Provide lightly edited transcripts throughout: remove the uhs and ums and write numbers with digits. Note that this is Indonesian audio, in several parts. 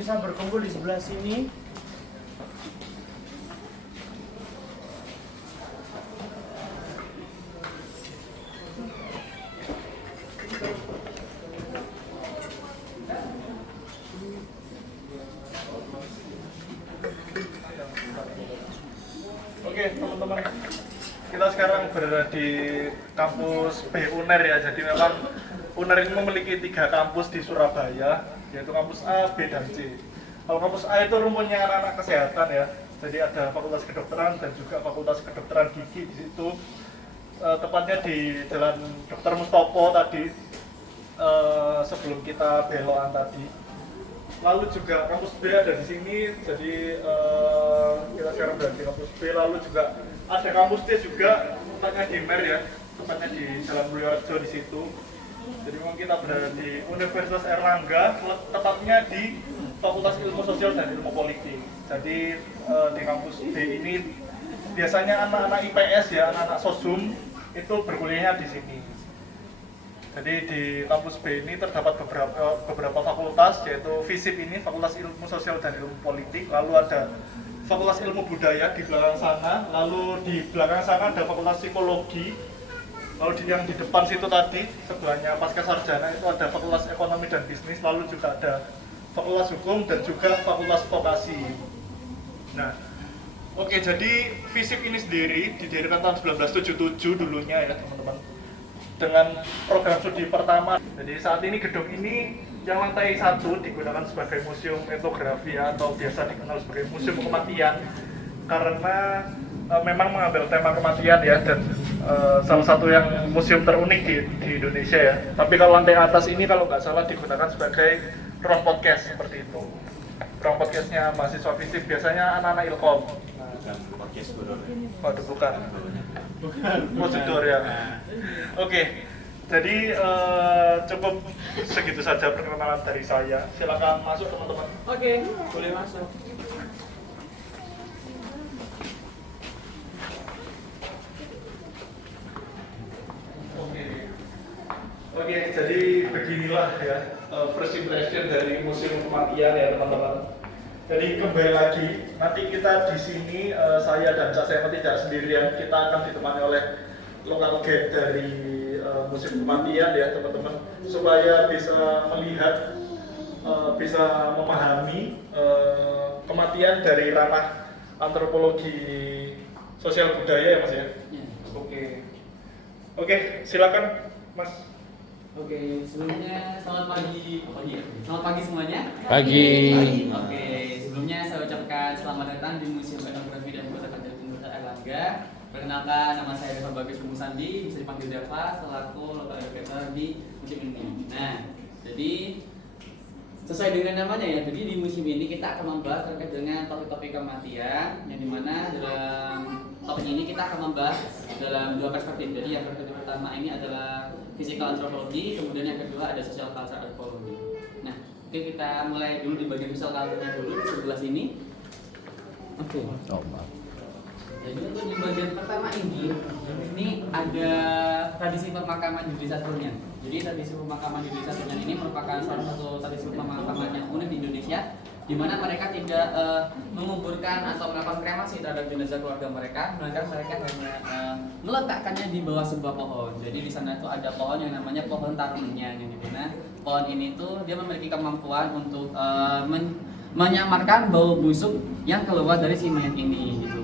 bisa berkumpul di sebelah sini. Oke teman-teman, kita sekarang berada di kampus B UNER ya. Jadi memang UNER ini memiliki 3 kampus di Surabaya, yaitu kampus A, B, dan C. Kalau kampus A itu rumputnya anak-anak kesehatan ya. Jadi ada Fakultas Kedokteran dan juga Fakultas Kedokteran Gigi di situ. Tepatnya di Jalan Dr. Mustopo tadi, sebelum kita belokan tadi. Lalu juga kampus B ada di sini, jadi kita sekarang berada di kampus B. Lalu juga ada kampus D juga, tempatnya di MER ya, tempatnya di Jalan Mulyorejo di situ. Jadi memang kita berada di Universitas Airlangga, tepatnya di Fakultas Ilmu Sosial dan Ilmu Politik. Jadi di kampus B ini biasanya anak-anak IPS ya, anak-anak Sosum itu berkuliahnya di sini. Jadi di kampus B ini terdapat beberapa fakultas, yaitu FISIP ini, Fakultas Ilmu Sosial dan Ilmu Politik, lalu ada Fakultas Ilmu Budaya di belakang sana, lalu di belakang sana ada Fakultas Psikologi, lalu yang di depan situ tadi, sebelahnya Pasca Sarjana itu ada Fakultas Ekonomi dan Bisnis, lalu juga ada Fakultas Hukum dan juga Fakultas Vokasi. Nah, oke, jadi FISIP ini sendiri didirikan tahun 1977 dulunya ya teman-teman, dengan program studi pertama. Jadi saat ini gedung ini yang lantai 1 digunakan sebagai museum etnografi atau biasa dikenal sebagai museum kematian, karena memang mengambil tema kematian ya, dan salah satu yang museum terunik di Indonesia ya. Tapi kalau lantai atas ini kalau nggak salah digunakan sebagai ruang podcast seperti itu. Ruang podcastnya mahasiswa FISIP, biasanya anak-anak Ilkom. Podcast bodor. Waduh, bukan. Prosedur ya. Oke, jadi cukup segitu saja perkenalan dari saya. Silakan masuk teman-teman. Oke, boleh masuk. Oke, jadi beginilah ya first impression dari Museum Kematian ya teman-teman. Jadi kembali lagi, nanti kita di sini saya dan Cak Sema tidak sendirian, kita akan ditemani oleh local guide dari Museum Kematian ya teman-teman, supaya bisa melihat, bisa memahami kematian dari ranah antropologi sosial budaya ya Mas ya. Oke, silakan Mas. Oke, sebelumnya selamat pagi. Selamat pagi semuanya. Pagi. Oke, sebelumnya saya ucapkan selamat datang di Museum Etnografi dan Budaya Jawa Timur Airlangga. Perkenalkan, nama saya Deva Bagus Kumusandi, bisa dipanggil Deva, selaku local educator di museum ini. Nah, jadi sesuai dengan namanya ya, jadi di museum ini kita akan membahas terkait dengan topik-topik kematian, yang dimana dalam topik ini kita akan membahas dalam 2 perspektif. Jadi yang pertama ini adalah physical anthropology, kemudian yang kedua ada social culture anthropology. Nah, oke, kita mulai dulu di bagian social culture dulu di sebelah sini. Oke. Oh, maaf. Jadi untuk di bagian pertama ini ada tradisi pemakaman di Desa Trunyan. Jadi tradisi pemakaman di Desa Trunyan ini merupakan salah satu tradisi pemakaman yang unik di Indonesia, di mana mereka tidak menguburkan atau melakukan kremasi terhadap jenazah keluarga mereka, melainkan mereka hanya meletakkannya di bawah sebuah pohon. Jadi di sana itu ada pohon yang namanya pohon tarunyan, yang dimana pohon ini tuh dia memiliki kemampuan untuk menyamarkan bau busuk yang keluar dari si mayat ini gitu.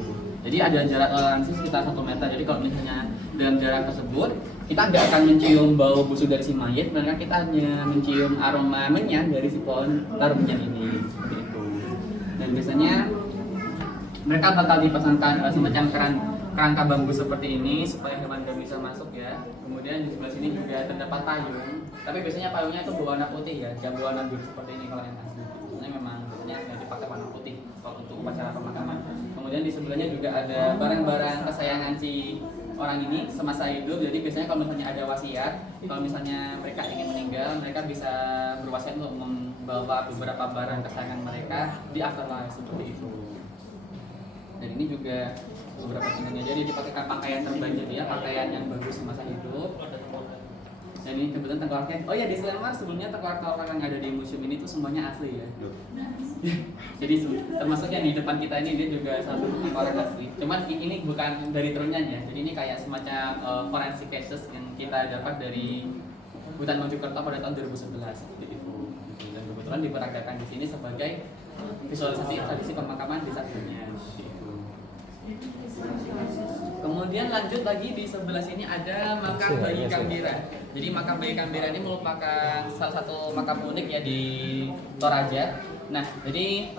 Jadi ada jarak toleransi sekitar 1 meter. Jadi kalau misalnya dalam jarak tersebut kita tidak akan mencium bau busuk dari si mayat, melainkan kita hanya mencium aroma menyan dari si pohon tarunyan ini, seperti itu. Dan biasanya mereka bakal dipasangkan semacam kerangka bambu seperti ini supaya hewan tidak bisa masuk ya. Kemudian di sebelah sini juga terdapat payung, tapi biasanya payungnya itu berwarna putih ya, jangan berwarna biru seperti ini kalau yang asli. Biasanya memang biasanya dipakai warna putih kalau untuk upacara pemakaman. Kemudian di sebelahnya juga ada barang-barang kesayangan si orang ini semasa hidup. Jadi biasanya kalau misalnya ada wasiat, kalau misalnya mereka ingin meninggal, mereka bisa berwasiat untuk membawa beberapa barang kesayangan mereka di afterlife seperti itu. Dan ini juga beberapa contohnya. Jadi dipakaikan pakaian terbaik dia, pakaian yang bagus semasa hidup. Dan ini kebetulan tengkoraknya, oh ya disclaimer sebelumnya tengkorak-tengkorak yang ada di museum ini tuh semuanya asli ya. Jadi termasuknya di depan kita ini dia juga satu tengkorak asli. Cuman ini bukan dari trunyan ya, jadi ini kayak semacam forensic cases yang kita dapat dari Hutan Mojokerto pada tahun 2011 seperti itu. Dan kebetulan diperagakan di sini sebagai visualisasi tradisi pemakaman desa Trunyan. Kemudian lanjut lagi di sebelah sini ada makam bayi Kambira. Jadi makam bayi Kambira ini merupakan salah satu makam unik ya di Toraja. Nah, jadi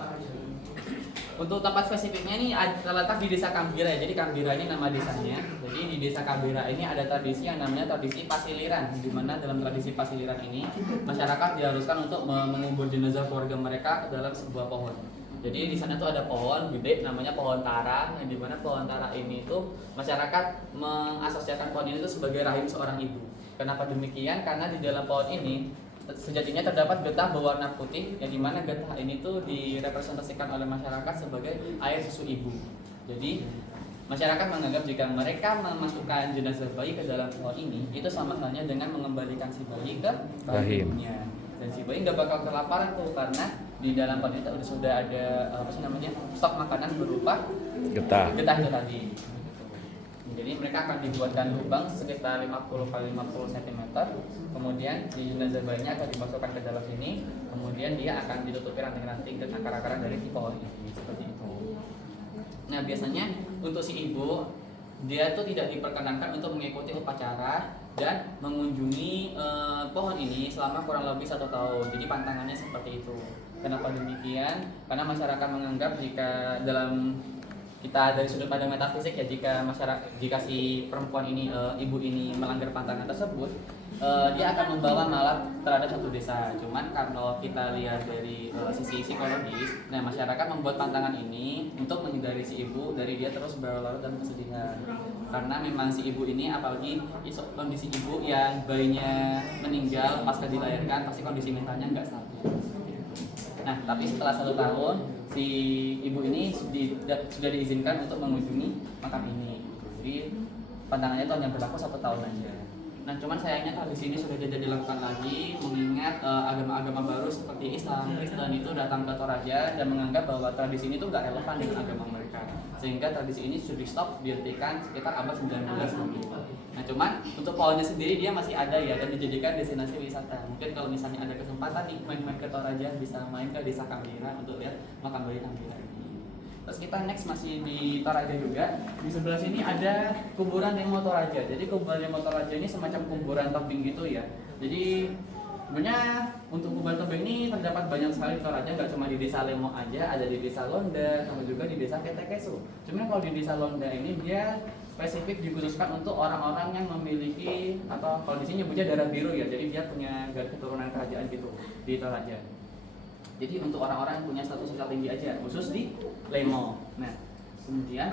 untuk tempat spesifiknya ini terletak di Desa Kambira ya. Jadi Kambira ini nama desanya. Jadi di Desa Kambira ini ada tradisi yang namanya tradisi pasiliran, di mana dalam tradisi pasiliran ini masyarakat diharuskan untuk mengubur jenazah keluarga mereka ke dalam sebuah pohon. Jadi di sana tuh ada pohon gede namanya pohon tara, yang dimana pohon tara ini tuh masyarakat mengasosiasikan pohon ini tuh sebagai rahim seorang ibu. Kenapa demikian? Karena di dalam pohon ini sejatinya terdapat getah berwarna putih, yang dimana getah ini tuh direpresentasikan oleh masyarakat sebagai air susu ibu. Jadi masyarakat menganggap jika mereka memasukkan jenazah bayi ke dalam pohon ini, itu sama halnya dengan mengembalikan si bayi ke rahimnya. Dan si bayi nggak bakal kelaparan tuh, karena di dalam pohon itu sudah ada stok makanan berupa getah itu tadi. Jadi mereka akan dibuatkan lubang sekitar 50 x 50 cm. Kemudian si jenazah bayinya akan dimasukkan ke dalam sini. Kemudian dia akan ditutupi ranting-ranting dan akar-akaran dari si pohon ini seperti itu. Nah biasanya untuk si ibu dia tuh tidak diperkenankan untuk mengikuti upacara dan mengunjungi pohon ini selama kurang lebih 1 tahun. Jadi pantangannya seperti itu. Kenapa demikian? Karena masyarakat menganggap jika dalam kita dari sudut pandang metafisik ya, jika si perempuan ini ibu ini melanggar pantangan tersebut, dia akan membawa malap terhadap satu desa. Cuman kalau kita lihat dari sisi psikologis, nah masyarakat membuat pantangan ini untuk menghindari si ibu dari dia terus berlarut dalam kesedihan. Karena memang si ibu ini, apalagi kondisi ibu yang bayinya meninggal pasca dilahirkan, pasti kondisi mentalnya nggak stabil. Nah, tapi setelah 1 tahun si ibu ini sudah diizinkan untuk mengunjungi makam ini. Jadi pantangannya itu hanya berlaku 1 tahun aja. Nah, cuman sayangnya tradisi ini sudah tidak dilakukan lagi, mengingat agama-agama baru seperti Islam, Kristen itu datang ke Toraja dan menganggap bahwa tradisi ini tuh nggak relevan dengan agama mereka, sehingga tradisi ini sudah stop, dihentikan sekitar abad 19 nanti. Nah, cuman untuk pohonnya sendiri dia masih ada ya, dan dijadikan destinasi wisata. Mungkin kalau misalnya ada kesempatan nih main-main ke Toraja, bisa main ke Desa Kambira untuk lihat makam bayi Kambira ini. Terus kita next masih di Toraja juga. Di sebelah sini ada kuburan Lemo Toraja. Jadi kuburan Lemo Toraja ini semacam kuburan tebing gitu ya. Jadi sebenarnya untuk kuburan tebing ini terdapat banyak sekali di Toraja, nggak cuma di Desa Lemo aja, ada di Desa Londa, sama juga di Desa Ketekesu. Cuman kalau di Desa Londa ini dia spesifik dikhususkan untuk orang-orang yang memiliki, atau kalau di sini nyebutnya darah biru ya, jadi dia punya garis keturunan kerajaan gitu di Toraja. Jadi untuk orang-orang yang punya status sosial tinggi aja, khusus di Lemo. Nah, kemudian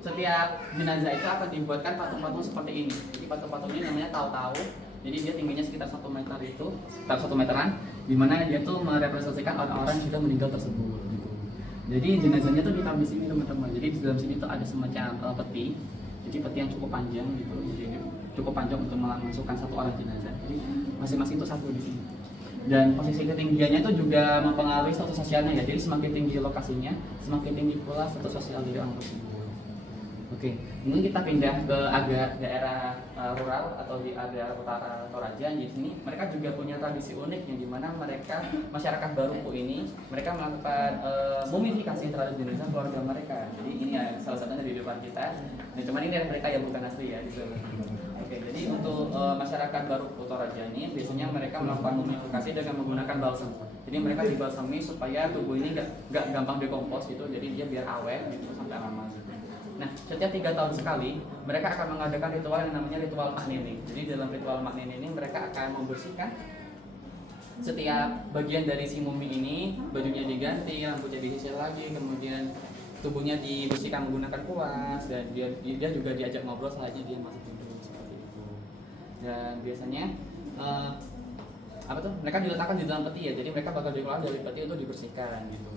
setiap jenazah itu akan dibuatkan patung-patung seperti ini. Jadi patung-patung ini namanya tau-tau. Jadi dia tingginya sekitar 1 meter itu, sekitar 1 meteran, di mana dia tuh merepresentasikan orang-orang yang sudah meninggal tersebut. Gitu. Jadi jenazahnya tuh ditaruh di sini teman-teman. Jadi di dalam sini tuh ada semacam peti. Jadi peti yang cukup panjang gitu. Jadi cukup panjang untuk memasukkan 1 orang jenazah. Jadi masing-masing itu 1 di sini. Dan posisi ketinggiannya itu juga mempengaruhi status sosialnya ya. Jadi semakin tinggi lokasinya, semakin tinggi pula status sosial dari orang tersebut. Oke, ini kita pindah ke agak daerah rural atau di area utara Toraja. Di sini mereka juga punya tradisi unik yang dimana mereka, masyarakat Barupu ini, mereka melakukan mumifikasi terhadap jenazah keluarga mereka. Jadi ini ya salah satunya di depan kita. Nah, cuman ini mereka yang bukan asli ya. Oke, jadi untuk masyarakat Barupu Toraja ini biasanya mereka melakukan mumifikasi dengan menggunakan balsam. Jadi mereka dibalsami supaya tubuh ini nggak gampang dekompos gitu. Jadi dia biar awet gitu sampai lama. Nah, setiap 3 tahun sekali mereka akan mengadakan ritual yang namanya ritual maknining. Jadi dalam ritual maknining ini mereka akan membersihkan setiap bagian dari si mumi ini, bajunya diganti, rambutnya disisir lagi, kemudian tubuhnya dibersihkan menggunakan kuas, dan dia juga diajak ngobrol selanjutnya dia masih tidur seperti itu. Dan biasanya mereka diletakkan di dalam peti ya, jadi mereka bakal dikeluarkan dari peti untuk dibersihkan gitu.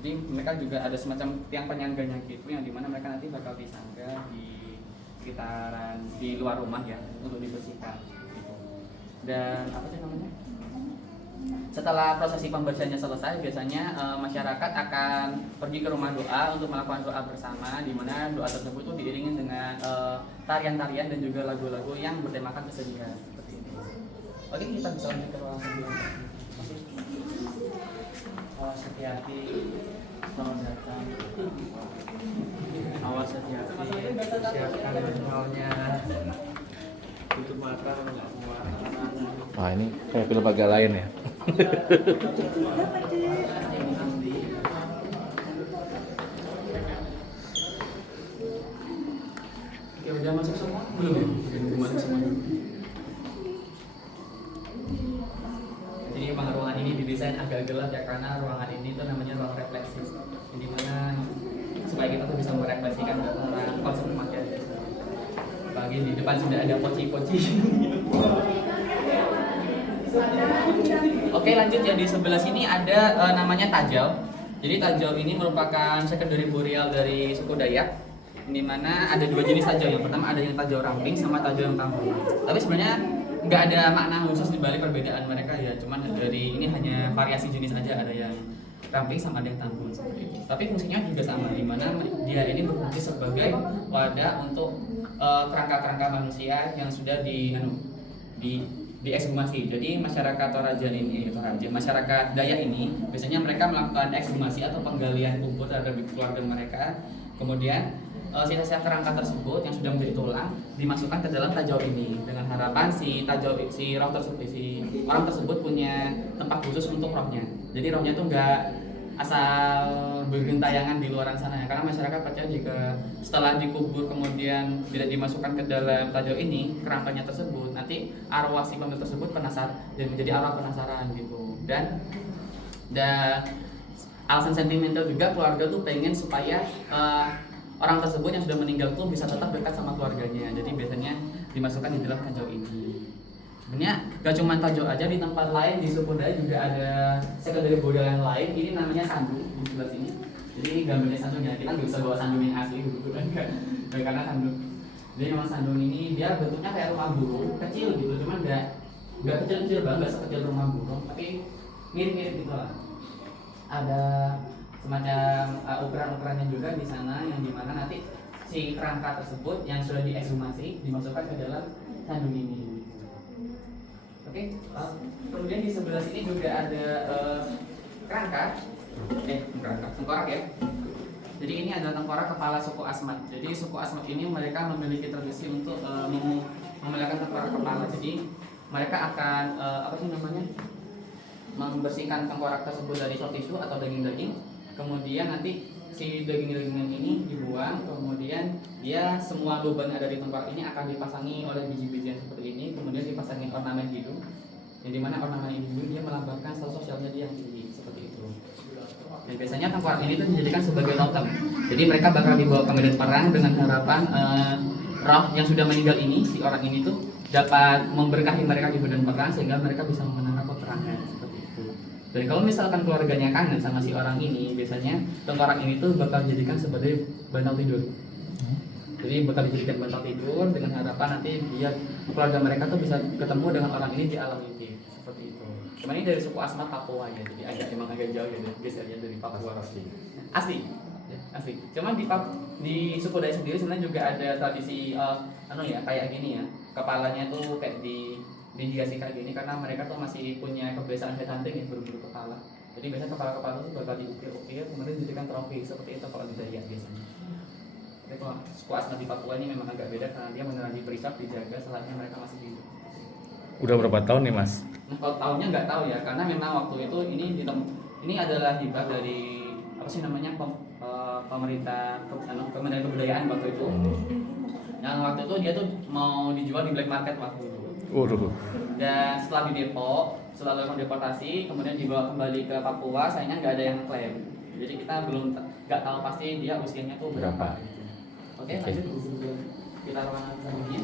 Jadi mereka juga ada semacam tiang penyangganya gitu, yang dimana mereka nanti bakal disanggah di sekitaran di luar rumah ya untuk dibersihkan. Dan apa sih namanya? Setelah prosesi pembersihannya selesai, biasanya masyarakat akan pergi ke rumah doa untuk melakukan doa bersama, di mana doa tersebut itu diiringi dengan tarian-tarian dan juga lagu-lagu yang bertemakan kesedihan seperti ini. Oke, kita bisa lanjut ke ruang sebelum. Awas hati-hati, selamat datang. Awas hati-hati, siapkan mentalnya. Tutup mata, nggak muat. Wah, ini kayak film agak lain ya. Oke, udah masuk semua? Belum ya? Belum masuk semua. Jadi emang ruangan ini didesain agak gelap ya, karena ruangan ini tuh namanya ruang refleksi, di mana supaya kita tuh bisa merefleksikan tentang konsep pemakaian. Apalagi di depan sudah ada poci-poci. Oke, lanjut ya, di sebelah sini ada namanya Tajau. Jadi Tajau ini merupakan secondary burial dari suku Dayak, di mana ada dua jenis Tajau. Yang pertama ada yang Tajau ramping sama Tajau yang tangguh. Tapi sebenarnya nggak ada makna khusus di balik perbedaan mereka ya, cuman dari ini hanya variasi jenis aja, ada yang ramping sama ada yang tangguh seperti itu. Tapi fungsinya juga sama, di mana dia ini berfungsi sebagai wadah untuk kerangka-kerangka manusia yang sudah diekshumasi. Jadi masyarakat Toraja ini, masyarakat Dayak ini biasanya mereka melakukan ekshumasi atau penggalian kubur terhadap keluarga mereka. Kemudian sisa-sisa kerangka tersebut yang sudah menjadi tulang dimasukkan ke dalam Tajau ini, dengan harapan si orang tersebut punya tempat khusus untuk rohnya. Jadi rohnya itu nggak asal bergentayangan di luar sana ya, karena masyarakat percaya jika setelah dikubur kemudian tidak dimasukkan ke dalam Tajau ini, kerangkanya tersebut, nanti arwah si pemilik tersebut penasaran dan menjadi arwah penasaran gitu. Dan alasan sentimental juga, keluarga tuh pengen supaya orang tersebut yang sudah meninggal tuh bisa tetap dekat sama keluarganya. Jadi biasanya dimasukkan di dalam Tajau ini. Sebenarnya gak cuma Tajau aja, di tempat lain di suku Dayak juga ada secondary burial yang lain. Ini namanya sandu di sebelah sini. Jadi ini gambarnya sandunya. Kita nggak bisa bawa sandu yang asli gitu kan, karena sandu. Jadi memang sandu ini dia bentuknya kayak rumah burung kecil gitu, cuman nggak kecil-kecil banget, nggak sekecil rumah burung, tapi mirip-mirip gitu lah. Ada semacam ukuran-ukurannya juga di sana, yang dimana nanti si kerangka tersebut yang sudah diekshumasi dimasukkan ke dalam sandu ini. Oke, kemudian di sebelah sini juga ada tengkorak ya. Jadi ini adalah tengkorak kepala suku Asmat. Jadi suku Asmat ini mereka memiliki tradisi untuk memelihara tengkorak kepala. Jadi mereka akan membersihkan tengkorak tersebut dari soft tissue atau daging-daging. Kemudian nanti si daging-dagingan ini dibuang, kemudian dia semua lubang yang ada di tengkorak ini akan dipasangi oleh biji-bijian seperti ini, kemudian dipasangi ornamen hidung, yang dimana ornamen hidung dia melambangkan status sosialnya dia yang tinggi seperti itu. Dan biasanya tengkorak ini tuh dijadikan sebagai totem. Jadi mereka bakal dibawa ke medan perang dengan harapan roh yang sudah meninggal ini, si orang ini tuh dapat memberkahi mereka di medan perang sehingga mereka bisa memenangkan peperangan. Dan kalau misalkan keluarganya kangen sama si orang ini, biasanya tengkorak ini tuh bakal dijadikan sebagai bantal tidur. Jadi bakal dijadikan bantal tidur dengan harapan nanti biar keluarga mereka tuh bisa ketemu dengan orang ini di alam mimpi seperti itu. Cuma ini dari suku Asmat Papua ya, jadi emang agak jauh ya gesernya dari Papua. Asli. Cuma di suku Dayak sendiri sebenarnya juga ada tradisi kayak gini ya, kepalanya tuh kayak dihiasi kayak gini karena mereka tuh masih punya kebiasaan headhunting ya, berburu kepala. Jadi biasanya kepala-kepala itu bakal diukir-ukir kemudian dijadikan trofi seperti itu kalau di Dayak biasanya. Tapi kalau suku Asmat di Papua ini memang agak beda karena dia beneran diperisap, dijaga selama mereka masih hidup. Udah berapa tahun nih, Mas? Nah, kalau tahunnya nggak tahu ya, karena memang waktu itu ini adalah hibah dari pemerintah Kementerian Kebudayaan waktu itu. Yang waktu itu dia tuh mau dijual di black market waktu itu. Waduh. Dan setelah di Depok, setelah dilakukan deportasi, kemudian dibawa kembali ke Papua, sayangnya nggak ada yang klaim. Jadi kita nggak tahu pasti dia usianya tuh berapa. Oke, lanjut kita ruangan selanjutnya.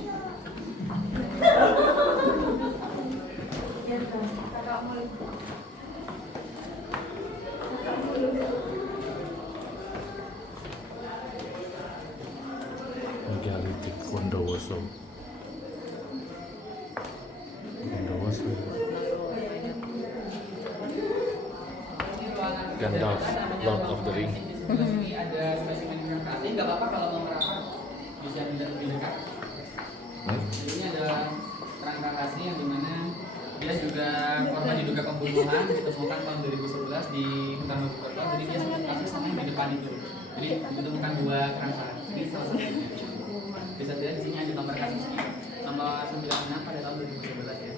Megalitik Bondowoso Gandalf, Lord of the Ring. Di sini ada spesimen kasih, nggak apa-apa kalau mau merapat bisa lebih dekat. Jadi ini ada kerangka kasih yang dimana dia juga korban diduga pembunuhan ditemukan tahun 2011 di hutan Mojokerto. Jadi dia satu kasus sama yang di depan itu. Jadi ditemukan 2 kerangka. Ini salah satunya. Bisa dilihat di sini ada nomor kasusnya, nomor 96 pada tahun 2011 ya.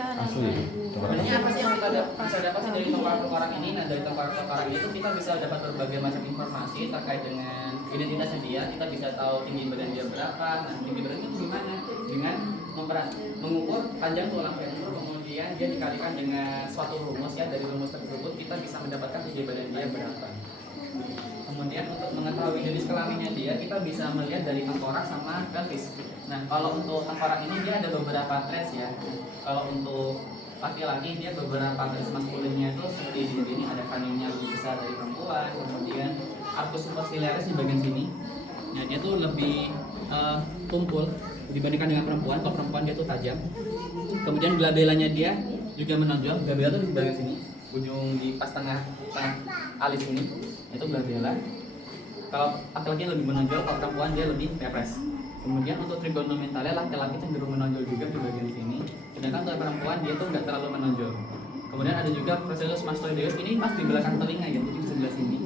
Asli. Sebenarnya apa sih yang kita bisa dapat sih dari tongkar orang ini? Nah, dari tongkar orang itu kita bisa dapat berbagai macam informasi terkait dengan identitasnya dia. Kita bisa tahu tinggi badan dia berapa. Nah, tinggi badan itu gimana? Dengan mengukur panjang tulang femur, kemudian dia dikalikan dengan suatu rumus ya. Dari rumus tersebut kita bisa mendapatkan tinggi badan dia berapa. Kemudian untuk mengetahui jenis kelaminnya dia, kita bisa melihat dari tengkorak sama pelvis. Nah, kalau untuk tengkorak ini dia ada beberapa traits ya. Kalau untuk laki-laki dia beberapa traits maskulinnya itu seperti di sini ada kaninya lebih besar dari perempuan, kemudian arcus superciliaris di bagian sini. Nah, dia tuh lebih tumpul dibandingkan dengan perempuan. Kalau perempuan dia tuh tajam. Kemudian glabellanya dia juga menonjol. Glabella tuh di bagian sini, ujung di pas tengah alis ini. Itu glabella. Kalau laki-laki lebih menonjol, kalau perempuan dia lebih pepes. Kemudian untuk trigonomentalnya laki-laki cenderung menonjol juga di bagian sini, sedangkan untuk perempuan dia tuh nggak terlalu menonjol. Kemudian ada juga processus mastoideus, ini pas di belakang telinga ya, jadi di sebelah sini.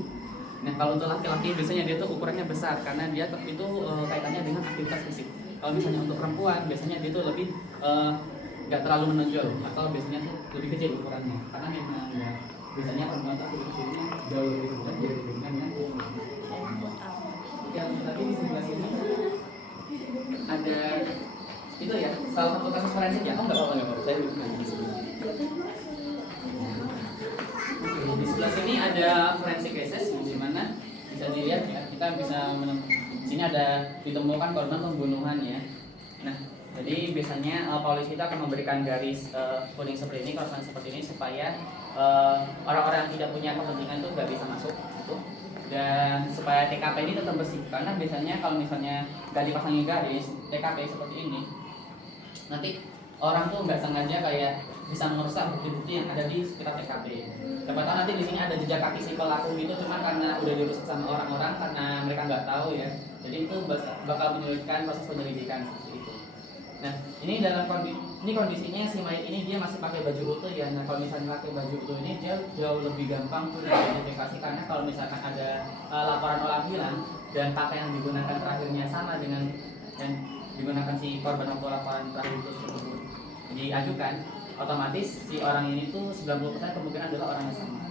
Nah, kalau untuk laki-laki biasanya dia tuh ukurannya besar karena dia itu kaitannya dengan aktivitas fisik. Kalau misalnya untuk perempuan biasanya dia tuh lebih nggak terlalu menonjol atau biasanya tuh lebih kecil ukurannya karena memang ya, biasanya perempuan tuh kecilnya jauh lebih kecil dibandingkan yang yang lagi di sebelah sini ada itu ya salah satu kasus forensik ya. Nggak apa-apa saya di sebelah. Di sebelah sini ada forensic cases di mana bisa dilihat ya, kita bisa di sini ada ditemukan korban pembunuhan ya. Nah, jadi biasanya polisi kita akan memberikan garis kuning seperti ini, korban seperti ini supaya orang-orang yang tidak punya kepentingan itu nggak bisa masuk gitu. Dan supaya TKP ini tetap bersih, karena biasanya kalau misalnya nggak dipasangi garis TKP seperti ini, nanti orang tuh nggak sengaja kayak bisa merusak bukti-bukti yang ada di sekitar TKP. Siapa tahu nanti di sini ada jejak kaki si pelaku gitu, cuma karena udah dirusak sama orang-orang karena mereka nggak tahu ya. Jadi itu bakal menyulitkan proses penyelidikan seperti itu. Nah, ini dalam kondisinya si mayat ini dia masih pakai baju utuh ya. Nah, kalau misalnya pakai baju utuh ini dia jauh lebih gampang tuh diidentifikasi karena kalau misalkan ada laporan orang hilang dan pakaian yang digunakan terakhirnya sama dengan yang digunakan si korban waktu laporan terakhir itu tersebut diajukan, otomatis si orang ini tuh 90% kemungkinan adalah orang yang sama.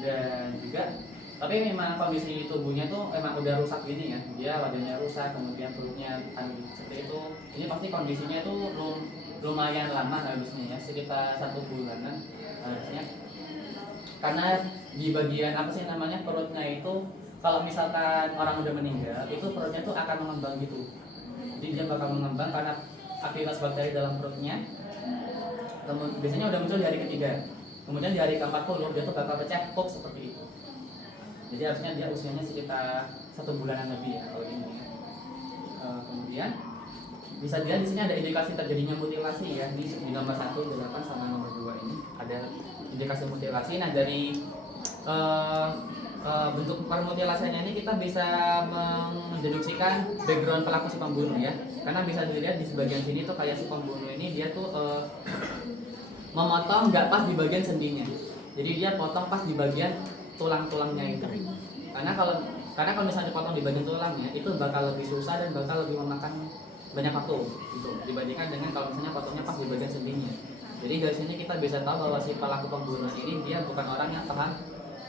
Dan juga tapi memang kondisi tubuhnya tuh emang udah rusak gini ya, dia wajahnya rusak, kemudian perutnya seperti itu. Ini pasti kondisinya tuh lumayan lama harusnya ya, sekitar 1 bulanan harusnya. Karena di bagian apa sih namanya perutnya itu, kalau misalkan orang udah meninggal, itu perutnya tuh akan mengembang gitu. Jadi dia bakal mengembang karena aktivitas bakteri dalam perutnya. Kemudian biasanya udah muncul di hari ketiga. Kemudian di hari ke-40 dia tuh bakal pecah pop seperti itu. Jadi harusnya dia usianya sekitar 1 bulanan lebih ya kalau ini. Kemudian bisa dilihat di sini ada indikasi terjadinya mutilasi ya, di nomor 1, 8 sama nomor 2 ini ada indikasi mutilasi. Nah, dari bentuk permutilasinya ini kita bisa mendeduksikan background pelaku si pembunuh ya. Karena bisa dilihat di sebagian sini tuh kayak si pembunuh ini dia tuh memotong nggak pas di bagian sendinya. Jadi dia potong pas di bagian tulang-tulangnya itu. Karena kalau misalnya dipotong di bagian tulangnya itu bakal lebih susah dan bakal lebih memakan banyak waktu gitu dibandingkan dengan kalau misalnya potongnya pas di bagian sendinya. Jadi dari sini kita bisa tahu bahwa si pelaku pembunuhan ini dia bukan orang yang paham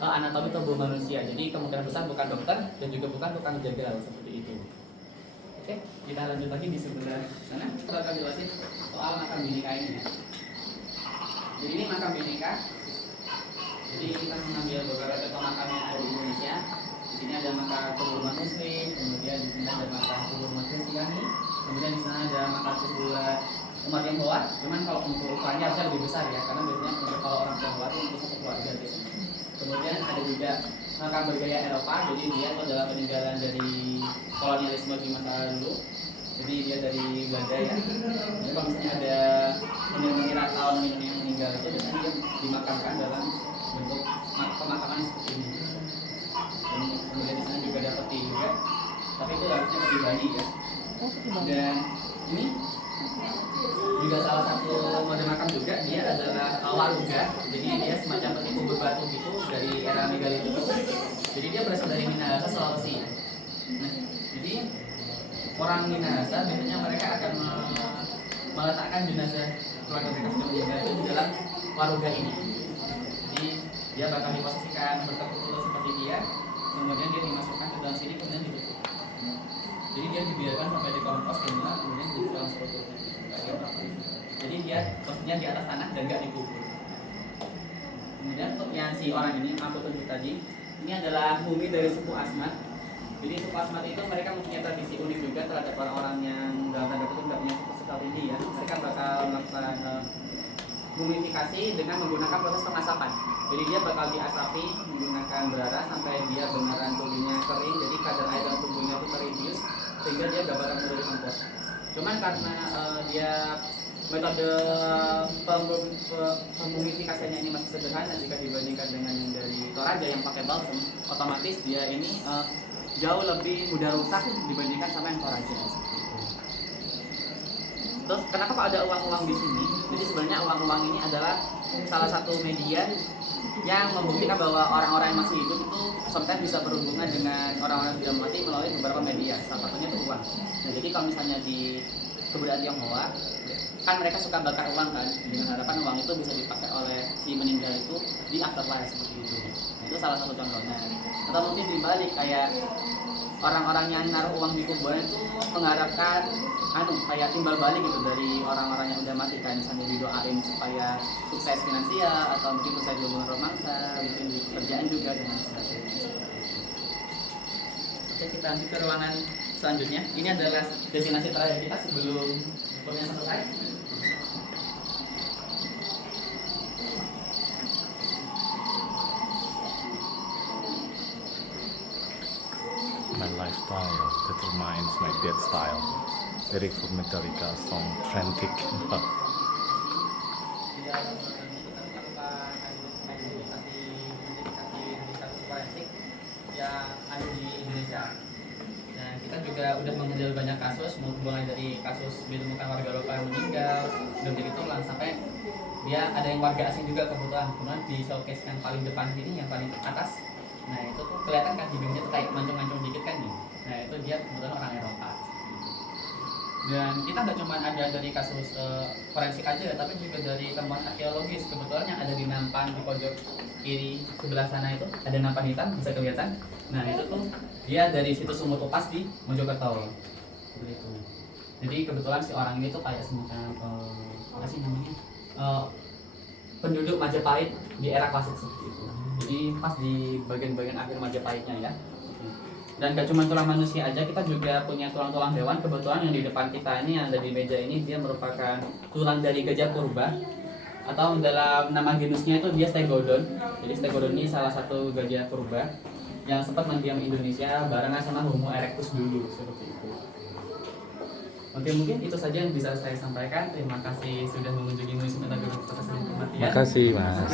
anatomi tubuh manusia. Jadi kemungkinan besar bukan dokter dan juga bukan tukang jagal seperti itu. Oke, kita lanjut lagi di sebelah sana. Kita akan jelasin soal makam Bhinneka ini ya. Jadi ini makam Bhinneka. Jadi kita mengambil beberapa contoh makam yang ada di Indonesia. Di sini ada makam kubur umat Muslim, kemudian di sini ada makam kubur umat Kristiani, kemudian di sana ada makam kubur umat Tionghoa. Cuman kalau untuk ukurannya harusnya lebih besar ya, karena biasanya untuk kalau orang Tionghoa itu untuk satu keluarga biasanya. Kemudian ada juga makam bergaya Eropa, jadi dia itu adalah peninggalan dari kolonialisme di masa dulu. Jadi dia dari Belanda ya. Jadi kalau misalnya ada mengira tahun yang meninggal meninggal itu biasanya dia dimakamkan dalam bentuk pemakaman seperti ini. Dan kemudian di sana juga ada peti juga, tapi itu harusnya peti Bali ya. Dan ini juga salah satu mode makam juga, dia adalah waruga. Jadi dia semacam peti kubur batu gitu dari era megalitik. Jadi dia berasal dari Minahasa, Sulawesi. Nah, jadi orang Minahasa biasanya mereka akan meletakkan jenazah keluarga mereka sudah meninggal itu di dalam waruga ini. Jadi dia bakal diposisikan bertepuk seperti dia, kemudian dia dimasukkan ke dalam sini, kemudian ditutup. Jadi dia dibiarkan sampai dikompos semua, kemudian dibuang seperti itu. Jadi dia posisinya di atas tanah dan nggak dikubur. Kemudian untuk yang si orang ini aku tunjuk tadi, ini adalah mumi dari suku Asmat. Jadi suku Asmat itu mereka mempunyai tradisi unik juga terhadap orang-orang yang dalam tanda kutip nggak punya suku sekali ini ya. Mereka bakal melakukan mumifikasi dengan menggunakan proses pengasapan. Jadi dia bakal diasapi menggunakan bara sampai dia beneran tubuhnya kering. Jadi kadar air dalam tubuhnya itu terreduce sehingga dia gak bakal mudah dikompos. Cuman karena dia metode pemumifikasinya ini masih sederhana jika dibandingkan dengan yang dari Toraja yang pakai balsam, otomatis dia ini jauh lebih mudah rusak dibandingkan sama yang Toraja. Terus kenapa kok ada uang-uang di sini? Jadi sebenarnya uang-uang ini adalah salah satu media yang membuktikan bahwa orang-orang yang masih hidup itu sometimes bisa berhubungan dengan orang-orang yang sudah mati melalui beberapa media. Salah satunya itu uang. Nah, jadi kalau misalnya di kebudayaan Tionghoa, kan mereka suka bakar uang kan, dengan harapan uang itu bisa dipakai oleh si meninggal itu di afterlife seperti itu. Nah, itu salah satu contohnya. Atau mungkin dibalik kayak orang-orang yang naruh uang di kuburan itu mengharapkan kayak timbal balik gitu dari orang-orang yang udah mati kan, misalnya didoain supaya sukses finansial atau mungkin sukses di hubungan romansa, mungkin di pekerjaan juga dan sebagainya. Oke, kita lanjut ke ruangan selanjutnya. Ini adalah destinasi terakhir kita sebelum turnya selesai. My lifestyle determines my death style. Lyric from Metallica song Frantic. Di dalam itu kan melakukan identifikasi forensik yang ada di Indonesia. Dan kita juga udah mengambil banyak kasus, mulai dari kasus ditemukan warga lokal yang meninggal, dan begitu sampai dia ada yang warga asing juga kebetulan. Kemudian di showcase yang paling depan ini, yang paling atas, nah itu tuh kelihatan kan hidungnya tuh kayak mancung-mancung dikit kan nih. Nah itu dia kebetulan orang Eropa. Dan kita nggak cuma ada dari kasus forensik aja, tapi juga dari temuan arkeologis. Kebetulan yang ada di nampan di pojok kiri sebelah sana itu ada nampan hitam, bisa kelihatan. Nah itu tuh dia dari situs sumur upas di Mojokerto. Seperti itu. Jadi kebetulan si orang ini tuh kayak semacam apa sih namanya, penduduk Majapahit di era klasik seperti itu. Jadi pas di bagian-bagian akhir Majapahitnya ya. Dan gak cuma tulang manusia aja, kita juga punya tulang-tulang hewan. Kebetulan yang di depan kita ini, yang ada di meja ini, dia merupakan tulang dari gajah purba, atau dalam nama genusnya itu dia Stegodon. Jadi Stegodon ini salah satu gajah purba yang sempat mendiam Indonesia barengan sama Homo erectus dulu, seperti itu. Oke, mungkin itu saja yang bisa saya sampaikan. Terima kasih sudah mengunjungi Museum Etnografi Kota Sering Kematian. Makasih, Mas.